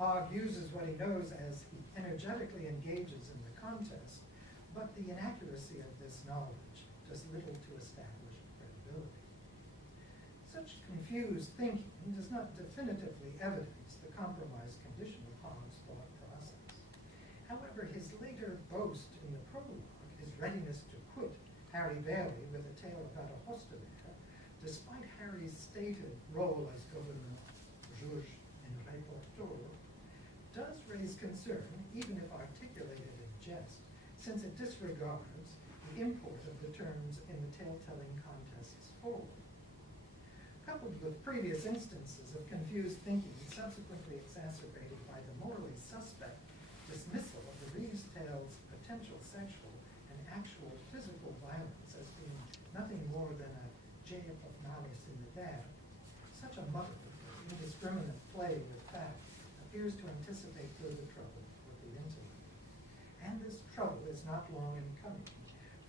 Hogge uses what he knows as he energetically engages in the contest, but the inaccuracy of this knowledge does little to establish credibility. Such confused thinking does not definitively evidence the compromised condition of Hogge's thought process. However, his later boast in the prologue, his readiness to quit Harry Bailey with a tale about a hostelier, despite Harry's stated role as governor, juge, and reporteur, does raise concern, even if articulated in jest, since it disregards the import of the terms in the tale-telling contest's foreword. Coupled with previous instances of confused thinking subsequently exacerbated by the morally suspect dismissal of the Reeves tale's potential sexual and actual physical violence as being nothing more than a jape of malice in the dad, such a muddle of indiscriminate play with fact appears to anticipate further trouble with the intellect. And this trouble is not long in coming,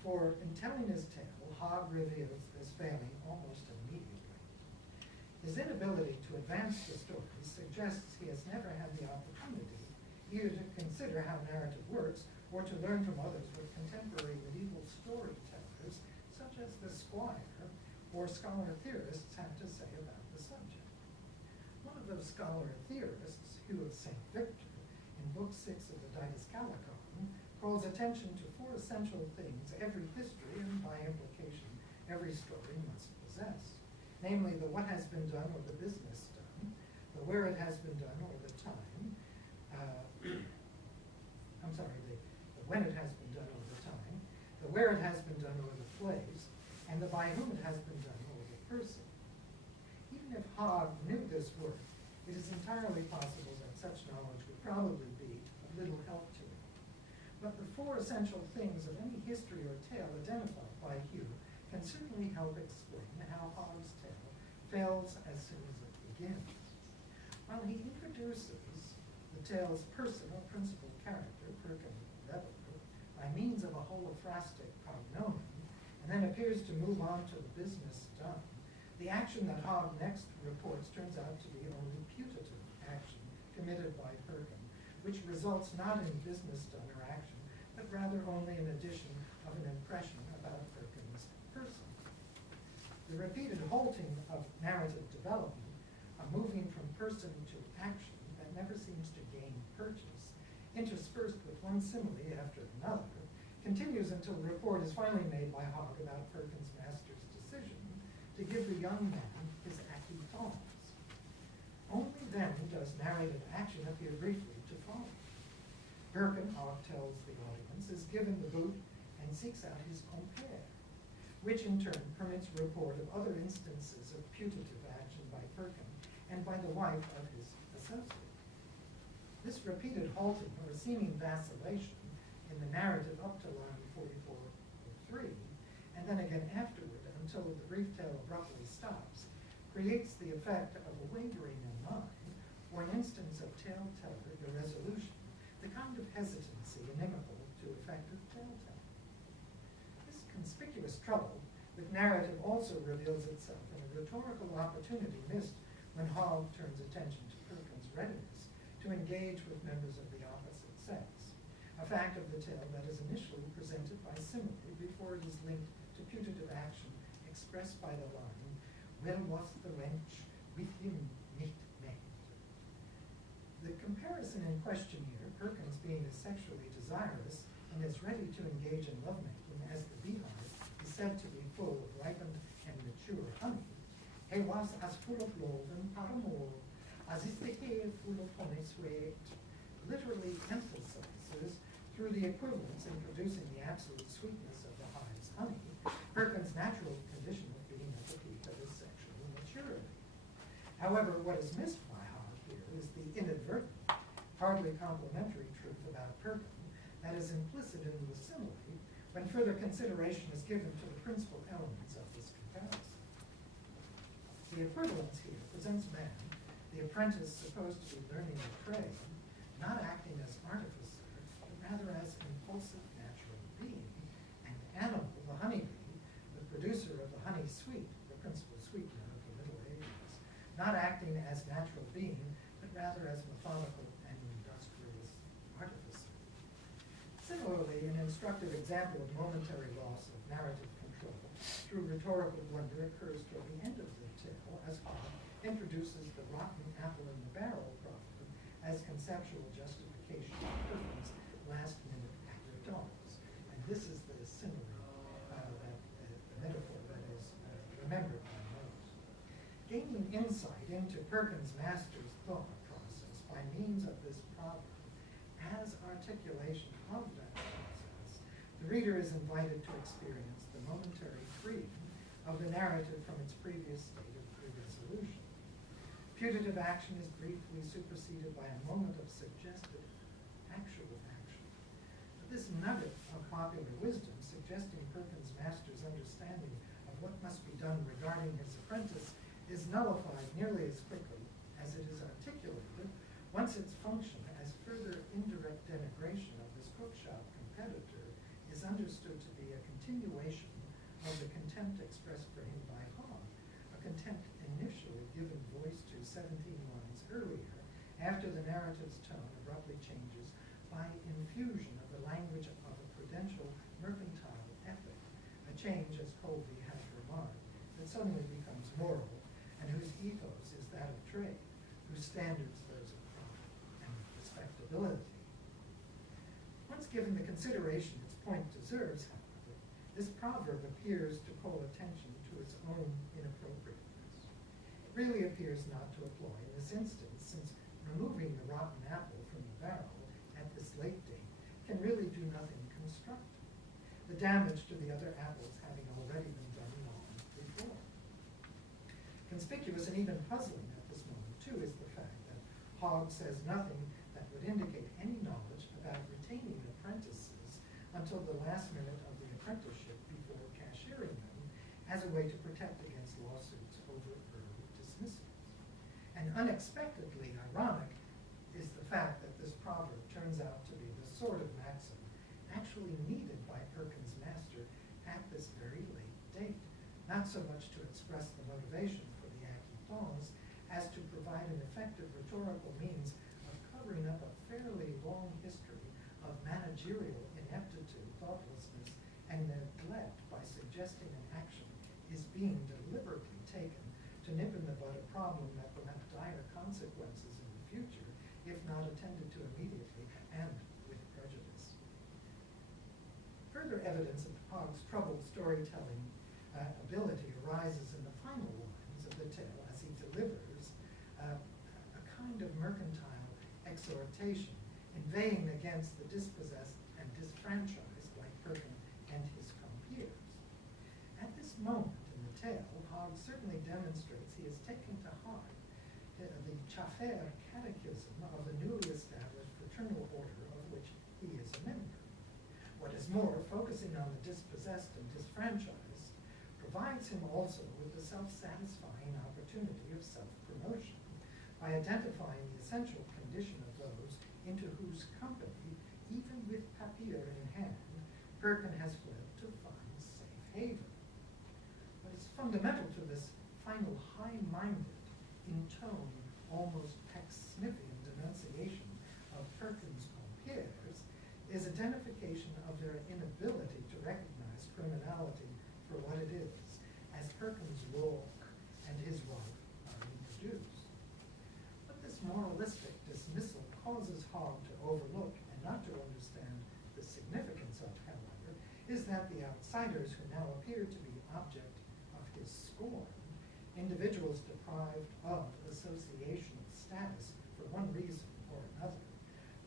for in telling his tale, Hogge reveals this failing almost immediately. His inability to advance the story suggests he has never had the opportunity either to consider how narrative works or to learn from others what contemporary medieval storytellers, such as the Squire or scholar theorists, have to say about the subject. One of those scholar theorists, Hugh of St. Victor, in Book 6 of the Didascalicon, calls attention to 4 essential things every history, and by implication every story, must possess. Namely, the what has been done or the business done, the where it has been done or the time, the when it has been done or the time, the where it has been done or the place, and the by whom it has been done or the person. Even if Hogge knew this work, it is entirely possible that such knowledge would probably be of little help to him. But the 4 essential things of any history or tale identified by Hugh can certainly help explain how Hogge's tale fails as soon as it begins. While he introduces the tale's person or principal character, Perkin Beverley, by means of a holophrastic cognomen, and then appears to move on to the business done, the action that Hogge next reports turns out to be only putative action committed by Perkin, which results not in business done or action, but rather only an addition of an impression about Perkin's person. The repeated halting of narrative development, a moving from person to action that never seems to gain purchase, interspersed with one simile after another, continues until the report is finally made by Hogge about Perkin's master's decision to give the young man his acquitance. Only then does narrative action appear briefly to follow. Perkin, Hogge tells the audience, is given the boot and seeks out his compere, which in turn permits report of other instances of putative action by Perkin and by the wife of his associate. This repeated halting or seeming vacillation in the narrative up to line 44 of 3, and then again afterward until the brief tale abruptly stops, creates the effect of a wavering in mind, or an instance of tale-teller irresolution, the kind of hesitancy inimical to effective tale-telling. This conspicuous trouble with narrative also reveals itself in a rhetorical opportunity missed when Hogge turns attention to Perkin's readiness to engage with members of the opposite sex, a fact of the tale that is initially presented by simile before it is linked to putative action expressed by the line, "Well was the wench with him nicht made." The comparison in question here, Perkins being as sexually desirous and as ready to engage in lovemaking as the beehive is said to be full of ripened and mature honey, he was as full of love and paramour as is the hair full of honey sweet, literally emphasizes through the equivalence in producing the absolute sweetness of the hive's honey, Perkin's natural condition of being at the peak of his sexual maturity. However, what is missed by Hogge here is the inadvertent, hardly complimentary truth about Perkin that is implicit in the simile when further consideration is given to the principal elements of this comparison. The equivalence here presents man, the apprentice supposed to be learning the trade, not acting as artificer, but rather as impulsive natural being, and animal, the honeybee, the producer of the honey sweet, the principal sweetener of the Middle Ages, not acting as natural being, but rather as methodical Similarly, an instructive example of momentary loss of narrative control through rhetorical blunder occurs toward the end of the tale as Hogge introduces the rotten apple in the barrel problem as conceptual justification of Purdon's last-minute actor-dogs. And this is the simile, the metaphor that is remembered by most. Gaining insight into Perkin's master's thought process by means of this problem as articulation of that process, the reader is invited to experience the momentary freeing of the narrative from its previous state of irresolution. Putative action is briefly superseded by a moment of suggested actual action. But this nugget of popular wisdom suggesting Perkin's master's understanding of what must be done regarding his apprentice is nullified nearly as quickly as it is articulated once its function as further indirect denigration of his cookshop competitor is understood to be a continuation of the contempt expressed for him by Hogge, a contempt initially given voice to 17 lines earlier, after the narrative's tone abruptly changes by infusion of the language of a prudential mercantile ethic, a change, as Colby has remarked, that suddenly becomes moral, and whose ethos is that of trade, whose standards those of profit and respectability. Once given the consideration its point deserves, however, this proverb appears to call attention to its own inappropriateness. It really appears not to apply in this instance, since removing the rotten apple from the barrel at this late date can really do nothing constructive, the damage to the other apples having already been done long before. Conspicuous and even puzzling at this moment, too, is the fact that Hogge says nothing that would indicate any knowledge about retaining apprentices until the last minute of the apprenticeship before cashiering them as a way to protect against lawsuits over early dismissals. And unexpectedly ironic is the fact that this proverb turns out to be the sort of maxim actually needed by Perkin's master at this very late date, not so much to express the motivation for the acquittance as to provide an effective rhetorical means of covering up a fairly long history of managerial ineptitude, thoughtlessness, and neglect by suggesting an action is being deliberately taken to nip in the bud a problem that will have dire consequences in the future if not attended to immediately and with prejudice. Further evidence of Hogge's troubled storytelling ability arises in the final lines of the tale as he delivers a kind of mercantile exhortation, inveighing against the dispossessed and disfranchised like Perkin and his compeers. At this moment in the tale, Hogge certainly demonstrates he has taken to heart the Chaucer catechism of the newly established fraternal order of which he is a member. What is more, focusing on the dispossessed and disfranchised provides him also with the self-satisfying opportunity of self-promotion by identifying the essential condition of those into whose company, even with papier in hand, Perkin has fled to find safe haven. What is fundamental to this final high-minded, in tone, almost Pecksniffian denunciation of Perkin's compeers is identification of their inability to recognize criminality for what it is, as Perkin's walk and his wife are introduced. What this moralistic dismissal causes Hogge to overlook and not to understand the significance of, however, is that the outsiders who now appear to be object of his scorn, individuals deprived of associational status for one reason or another,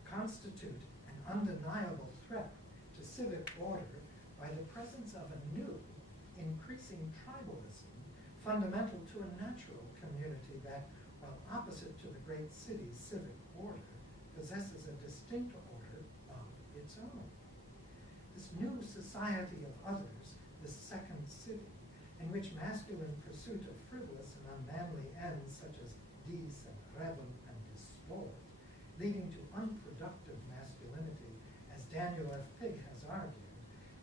constitute an undeniable threat to civic order by the presence of a new, increasing tribalism fundamental to a natural community that, while opposite to the great city's civic order, possesses a distinct order of its own. This new society of others, this second city, in which masculine pursuit of frivolous and unmanly ends such as dis and revel and disport, leading to unproductive masculinity, as Daniel F. Pig has argued,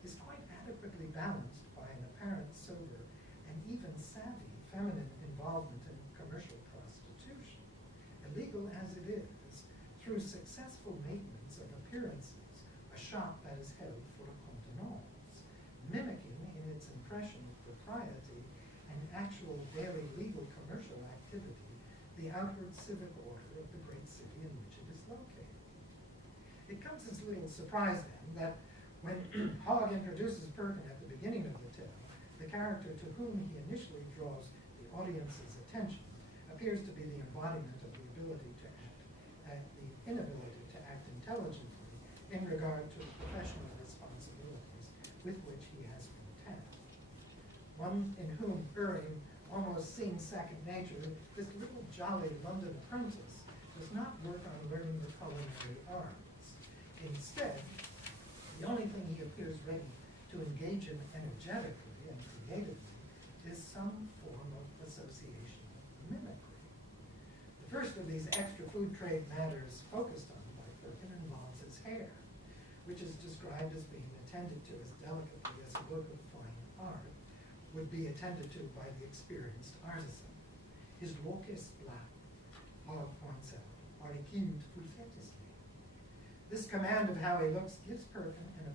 is quite adequately balanced by an apparent sober and even savvy feminine involvement in commercial prostitution, illegal as it is, through successful maintenance of appearances, a shop that is held for a contenance, mimicking in its impression of propriety and actual daily legal commercial activity the outward civic order of the great city in which it is located. It comes as little surprise then that when Hogge introduces Purdon at the beginning of the tale, the character to whom he initially draws the audience's attention appears to be the embodiment of the ability to act, the inability to act intelligently in regard to the professional responsibilities with which he has been tasked. One in whom erring almost seems second nature, this little jolly London apprentice does not work on learning the culinary arts. Instead, the only thing he appears ready to engage in energetically and creatively is some form of association of mimicry. The first of these extra food trade matters focused on by Purdon involves his hair, which is described as being attended to as delicately as a work of fine art would be attended to by the experienced artisan. His look is black, Hogge points out, or he killed fulfettisly. This command of how he looks gives Purdon an